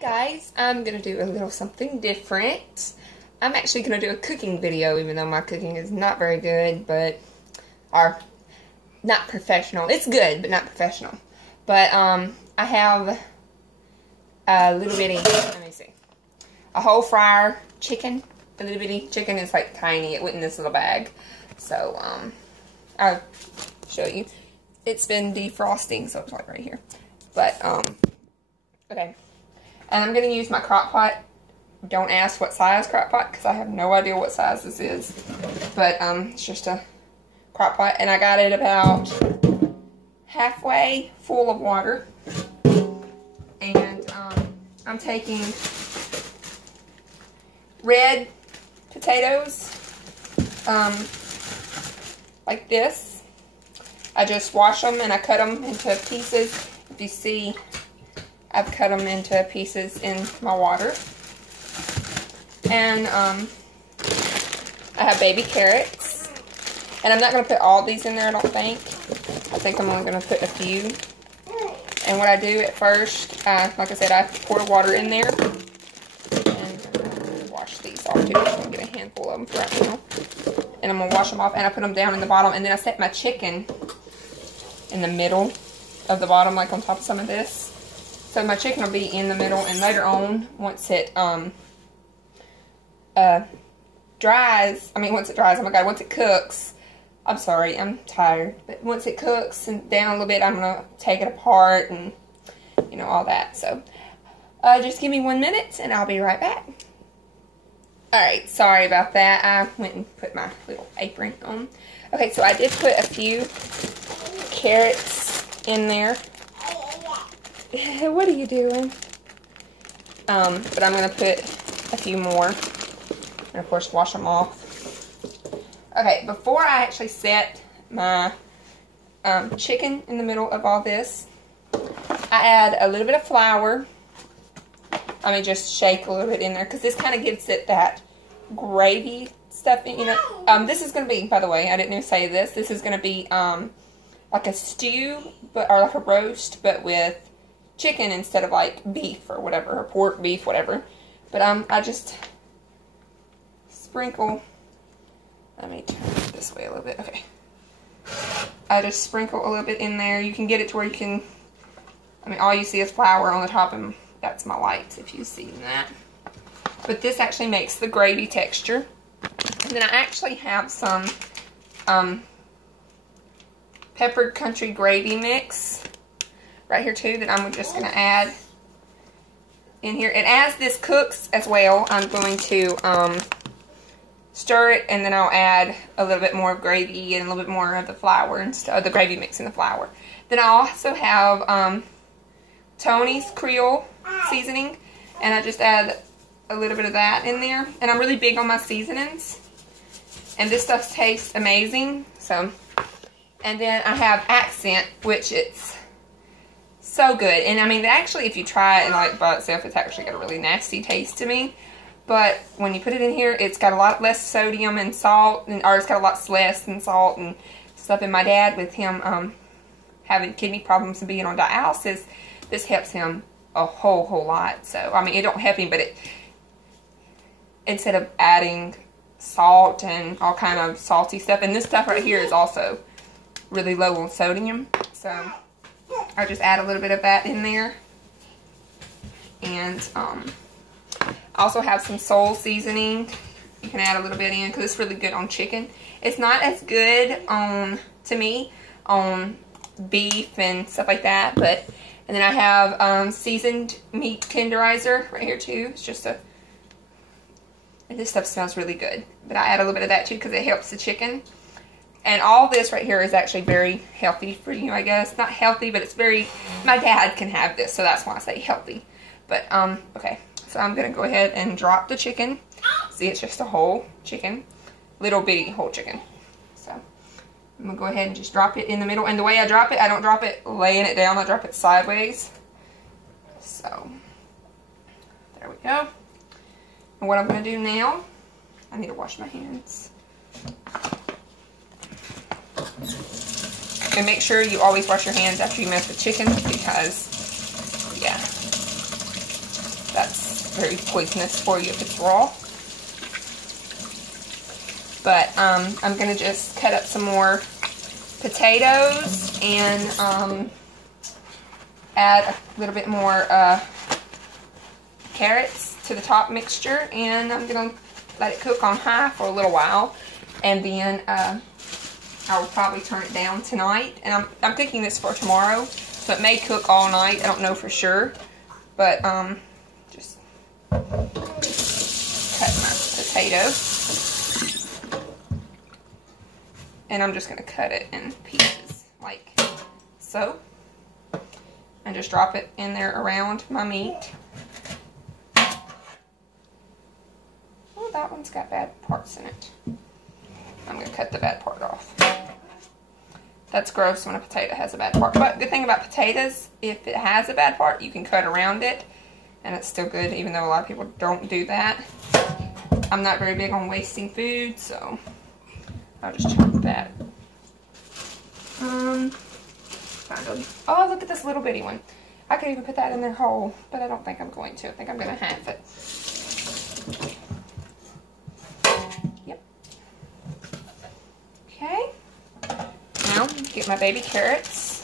Guys, I'm gonna do a little something different. I'm actually gonna do a cooking video, even though my cooking is not very good, or not professional. It's good, but not professional. But I have a little bitty, let me see, a whole fryer chicken. A little bitty chicken is like tiny. It went in this little bag. So I'll show you. It's been defrosting, so it's like right here. But okay. And I'm going to use my crock pot. Don't ask what size crock pot, because I have no idea what size this is. But it's just a crock pot. And I got it about halfway full of water. And I'm taking red potatoes, like this. I just wash them and I cut them into pieces. If you see, I've cut them into pieces in my water. And I have baby carrots. And I'm not going to put all these in there, I don't think. I think I'm only going to put a few. And what I do at first, like I said, I pour the water in there. And wash these off too. I'm going to get a handful of them for right now. And I'm going to wash them off and I put them down in the bottom. And then I set my chicken in the middle of the bottom, like on top of some of this. So my chicken will be in the middle, and later on, once it dries, once it cooks, I'm sorry, I'm tired, but once it cooks and down a little bit, I'm going to take it apart and, you know, all that. So, just give me 1 minute, and I'll be right back. Alright, sorry about that. I went and put my little apron on. Okay, so I did put a few carrots in there. What are you doing? But I'm going to put a few more. And of course, wash them off. Okay, before I actually set my chicken in the middle of all this, I add a little bit of flour. Just shake a little bit in there, because this kind of gives it that gravy stuff, you know. This is going to be, by the way, I didn't even say this. This is going to be like a stew, or like a roast, but with chicken instead of like beef or whatever, or pork, beef, whatever. But I just sprinkle, let me turn it this way a little bit, okay. I just sprinkle a little bit in there. You can get it to where you can, all you see is flour on the top, and that's my lights if you've seen that. But this actually makes the gravy texture. And then I actually have some peppered country gravy mix right here too, that I'm just going to add in here. And as this cooks as well, I'm going to stir it, and then I'll add a little bit more of gravy and a little bit more of the flour and stuff, the gravy mix in the flour. Then I also have Tony's Creole seasoning, and I just add a little bit of that in there. And I'm really big on my seasonings, and this stuff tastes amazing. So, and then I have Accent, which it's so good. And actually, if you try it like by itself, it's actually got a really nasty taste to me. But when you put it in here, it's got a lot less sodium and salt, or it's got a lot less than salt and stuff. And my dad, with him having kidney problems and being on dialysis, this helps him a whole lot. So, it don't help him, but it, instead of adding salt and all kind of salty stuff, and this stuff right here is also really low on sodium. So, I just add a little bit of that in there. And I also have some soul seasoning. You can add a little bit in, because it's really good on chicken. It's not as good to me, on beef and stuff like that. But, and then I have seasoned meat tenderizer right here too. It's just and this stuff smells really good. But I add a little bit of that too, because it helps the chicken. And all this right here is actually very healthy for you, I guess. Not healthy, but it's very, my dad can have this, so that's why I say healthy. But, okay. So I'm going to go ahead and drop the chicken. See, it's just a whole chicken. Little bitty whole chicken. So, I'm going to go ahead and just drop it in the middle. And the way I drop it, I don't drop it laying it down. I drop it sideways. So, there we go. And what I'm going to do now, I need to wash my hands. And make sure you always wash your hands after you mess the chicken, because, yeah, very poisonous for you if it's raw. But I'm going to just cut up some more potatoes and add a little bit more carrots to the top mixture, and I'm going to let it cook on high for a little while, and then I will probably turn it down tonight. And I'm cooking this for tomorrow, so it may cook all night. I don't know for sure, but just cut my potato, and I'm just going to cut it in pieces like so, and just drop it in there around my meat. Oh, that one's got bad parts in it. I'm going to cut the bad part off. That's gross when a potato has a bad part. But the thing about potatoes, if it has a bad part, you can cut around it, and it's still good, even though a lot of people don't do that. I'm not very big on wasting food, so I'll just chop that. Oh, look at this little bitty one. I could even put that in there whole, but I don't think I'm going to. I think I'm going to half it. Yep. Okay. Now, get my baby carrots.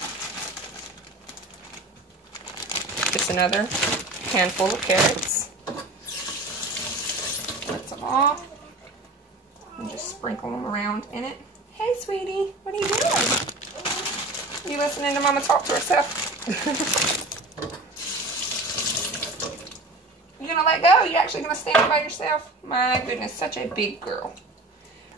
Just another handful of carrots. Rinse them off. And just sprinkle them around in it. Hey, sweetie, what are you doing? Are you listening to Mama talk to herself? You're gonna let go? You're actually gonna stand by yourself? My goodness, such a big girl.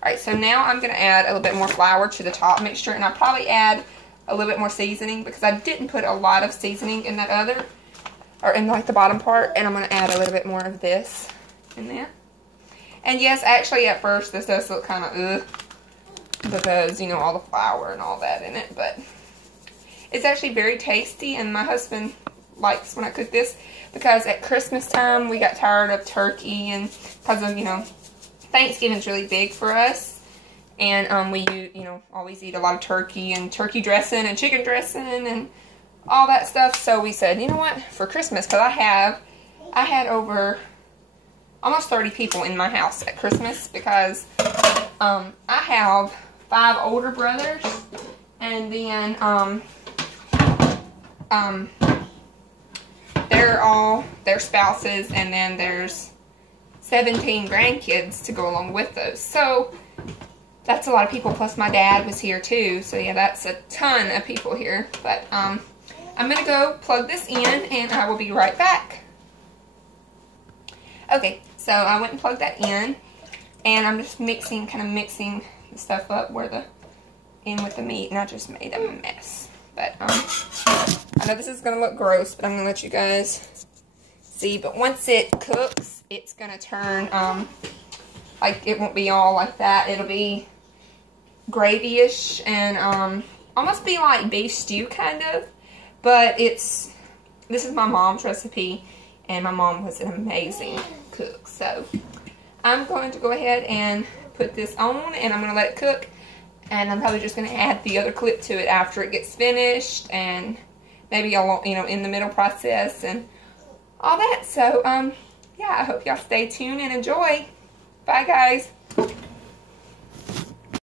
Alright, so now I'm gonna add a little bit more flour to the top mixture, and I'll probably add a little bit more seasoning because I didn't put a lot of seasoning in that other, or in like the bottom part, and I'm gonna add a little bit more of this in there. And yes, actually at first this does look kind of ugh, because, you know, all the flour and all that in it, but it's actually very tasty, and my husband likes when I cook this because at Christmas time we got tired of turkey, and because of, you know, Thanksgiving's really big for us, and we, you know, always eat a lot of turkey and turkey dressing and chicken dressing and all that stuff. So we said, you know what, for Christmas, because I had over almost 30 people in my house at Christmas, because I have 5 older brothers, and then they're all their spouses, and then there's 17 grandkids to go along with those. So that's a lot of people, plus my dad was here too. So yeah, that's a ton of people here. But I'm gonna go plug this in, and I will be right back. Okay, so I went and plugged that in, and I'm just kind of mixing the stuff up in with the meat, and I just made a mess. But I know this is gonna look gross, but I'm gonna let you guys see. But once it cooks, it's gonna turn like, it won't be all like that. It'll be gravy-ish and almost be like beef stew kind of. But this is my mom's recipe, and my mom was an amazing cook. So I'm going to go ahead and put this on, and I'm going to let it cook, and I'm probably just going to add the other clip to it after it gets finished, and maybe I'll, you know, in the middle process and all that. So yeah, I hope y'all stay tuned and enjoy. Bye guys.